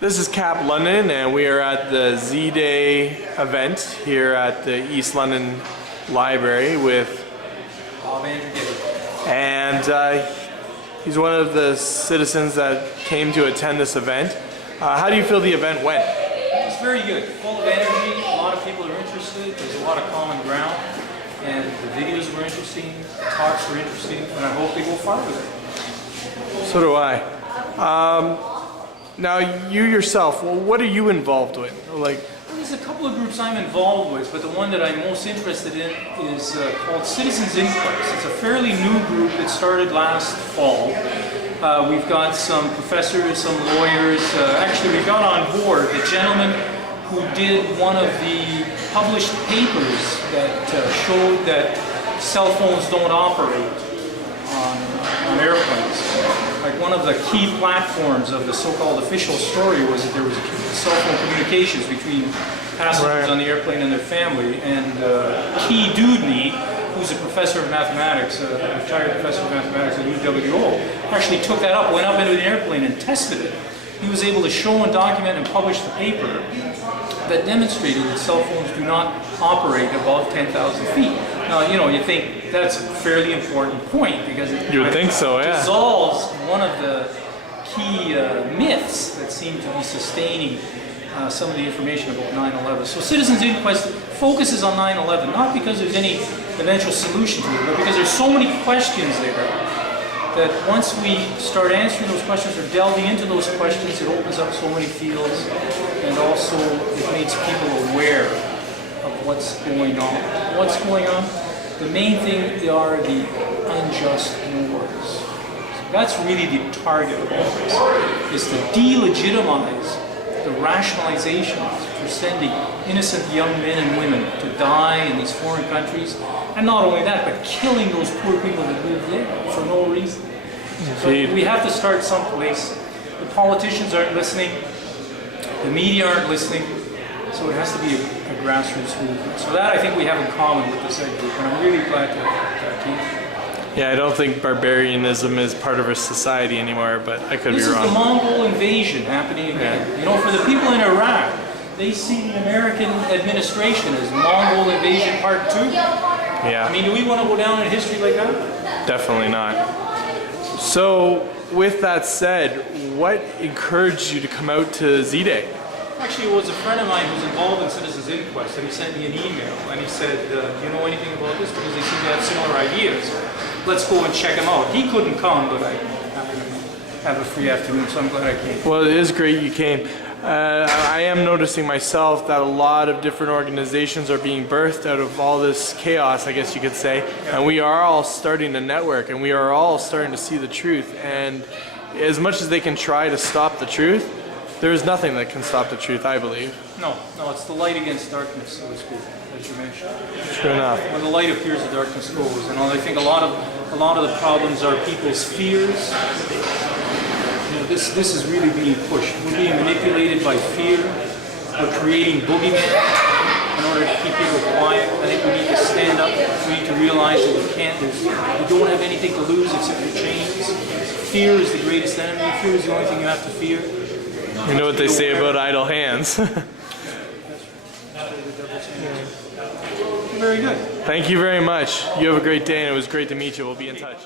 This is CAPP London, and we are at the ZDAY event here at the East London Library with Bob Andrighetti. And he's one of the citizens that came to attend this event. How do you feel the event went? It was very good, full of energy. A lot of people are interested. There's a lot of common ground, and the videos were interesting, the talks were interesting, and I hope they go far with it. So do I. Now, you yourself, well, what are you involved with? Like, Well, there's a couple of groups I'm involved with, but the one that I'm most interested in is called Citizens Inquest. It's a fairly new group that started last fall. We've got some professors, some lawyers. Actually, we've got on board the gentleman who did one of the published papers that showed that cell phones don't operate on airplanes. Like one of the key platforms of the so-called official story was that there was cell phone communications between passengers on the airplane and their family. And Key Dudney, who's a professor of mathematics, a retired professor of mathematics at UWO, actually took that up, went up into the airplane and tested it. He was able to show and document and publish the paper that demonstrated that cell phones do not operate above 10,000 feet. Now, you know, you think that's a fairly important point because it dissolves one of the key myths that seem to be sustaining some of the information about 9/11. So Citizens Inquest focuses on 9/11, not because there's any eventual solution to it, but because there's so many questions there that once we start answering those questions or delving into those questions, it opens up so many fields, and also it makes people aware of what's going on. What's going on? The main thing are the unjust wars. So that's really the target of all this, is to delegitimize the rationalizations for sending innocent young men and women to die in these foreign countries, and not only that, but killing those poor people that live there for no reason. So we have to start someplace. The politicians aren't listening, the media aren't listening, so it has to be a grassroots movement. So that I think we have in common with this group, and I'm really glad to keep. Yeah, I don't think barbarianism is part of our society anymore, but I could be wrong. This is the Mongol invasion happening again. Yeah. You know, for the people in Iraq, they see the American administration as Mongol invasion part 2. Yeah. I mean, do we want to go down in history like that? Definitely not. So, with that said, what encouraged you to come out to ZDAY? Actually, it was a friend of mine who's involved in Citizens Inquest, and he sent me an email, and he said, do you know anything about this? Because they seem to have similar ideas. Let's go and check them out. He couldn't come, but I happened to have a free afternoon, so I'm glad I came. Well, it is great you came. I am noticing myself that a lot of different organizations are being birthed out of all this chaos, I guess you could say, and we are all starting to network, and we are all starting to see the truth, and as much as they can try to stop the truth, there is nothing that can stop the truth, I believe. No, it's the light against darkness, so to speak, as you mentioned. True enough. When the light appears, the darkness goes, and I think a lot of the problems are people's fears. You know, this is really being pushed. We're being manipulated by fear. We're creating boogeymen in order to keep people quiet. I think we need to stand up. We need to realize that we don't have anything to lose except for chains. Fear is the greatest enemy. Fear is the only thing you have to fear. You know what they say about idle hands. Very good. Thank you very much. You have a great day, and it was great to meet you. We'll be in touch.